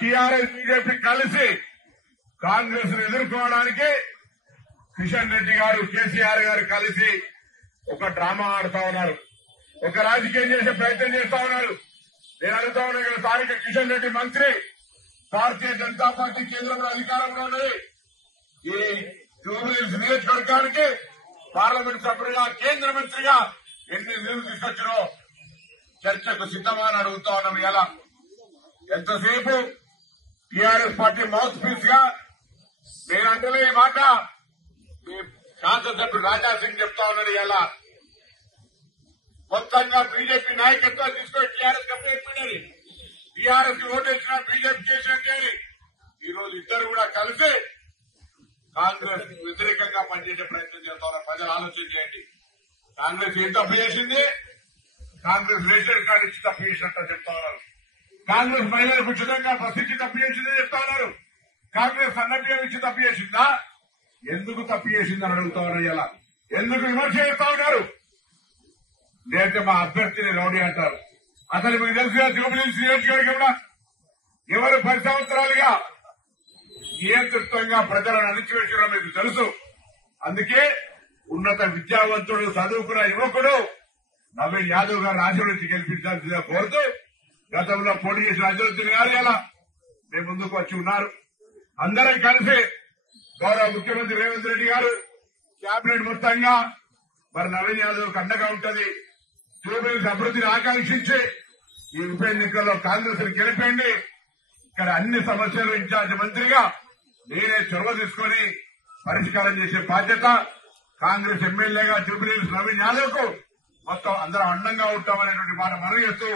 TRS BJP కలిసి కాంగ్రెస్ ను ఎదుర్కోవడానికి కిషన్ రెడ్డి గారు కేసీఆర్ గారు కలిసి ఒక డ్రామా ఆడుతా ఉన్నారు, ఒక రాజకీయం చేసే ప్రయత్నం చేస్తా ఉన్నారు. నేను అడుగుతా ఉన్నా కదా, స్థానిక కిషన్ రెడ్డి మంత్రి, భారతీయ జనతా పార్టీ కేంద్రంలో అధికారంలో ఉన్నది. ఈ జూబ్లీహిల్స్ నియోజకవర్గానికి పార్లమెంట్ సభ్యుడిగా, కేంద్ర మంత్రిగా ఎన్ని నిధులు తీసుకొచ్చినో చర్చకు సిద్దమా అని అడుగుతా ఉన్నాం. ఇలా ఎంతసేపు టీఆర్ఎస్ పార్టీ మౌత్ పీస్ గా నేనంటలే ఈ మాట, మీ శాసనసభ్యుడు రాజాసింగ్ చెప్తా ఉన్నాడు. ఇలా మొత్తంగా బీజేపీ నాయకత్వం తీసుకొని టీఆర్ఎస్ కంప్లీట్ టీఆర్ఎస్ కి ఓటు వేసిన బీజేపీ చేసినట్టే ఈ రోజు ఇద్దరు కూడా కలిసి కాంగ్రెస్ వ్యతిరేకంగా పనిచేసే ప్రయత్నం చేస్తా ఉన్నారు. ప్రజలు ఆలోచన చేయండి. కాంగ్రెస్ ఏం తప్పు చేసింది? కాంగ్రెస్ రేషన్ కార్డు ఇచ్చి తప్పు చేసినట్టు చెప్తా ఉన్నారు. కాంగ్రెస్ మహిళలకు ఉచితంగా బస్సు ఇచ్చి తప్పు చేసిందని చెప్తా ఉన్నారు. కాంగ్రెస్ సన్నబియ్యం ఇచ్చి తప్పు చేసిందా? ఎందుకు తప్పు చేసిందని అడుగుతా ఉన్నారు. ఇలా ఎందుకు విమర్శ చేస్తా ఉన్నారు? లేదంటే మా అభ్యర్థిని రౌడీ అంటారు. అసలు మీకు తెలుసుగా జూబ్లీహిల్స్ నియోజకవర్గంలో ఎవరు 10 సంవత్సరాలుగా నియంత్రితంగా ప్రజలను అణిచివేయడం మీకు తెలుసు. అందుకే ఉన్నత విద్యావంతుడు, చదువుకున్న యువకుడు నవీన్ యాదవ్ గారు రాజ్యం నుంచి గెలిపించాల్సిందిగా కోరుతూ గతంలో పోటీ చేసిన అజరుద్దీన్ గారు ఇలా మేము ముందుకు వచ్చి ఉన్నారు. అందరం కలిసి గౌరవ ముఖ్యమంత్రి రేవంత్ రెడ్డి గారు కేబినెట్ మొత్తంగా మరి నవీన్ యాదవ్ అండగా ఉంటది. జూబ్లీహిల్స్ అభివృద్ధిని ఆకాంక్షించి ఈ ఉప ఎన్నికల్లో కాంగ్రెస్ ని గెలిపండి. ఇక్కడ అన్ని సమస్యలు ఇన్ఛార్జ్ మంత్రిగా నేనే చొరవ తీసుకుని పరిష్కారం చేసే బాధ్యత కాంగ్రెస్ ఎమ్మెల్యేగా జూబ్లీహిల్స్ నవీన్ యాదవ్ కు మొత్తం అందరం అండంగా ఉంటామనేటువంటి మాట మనవి చేస్తూ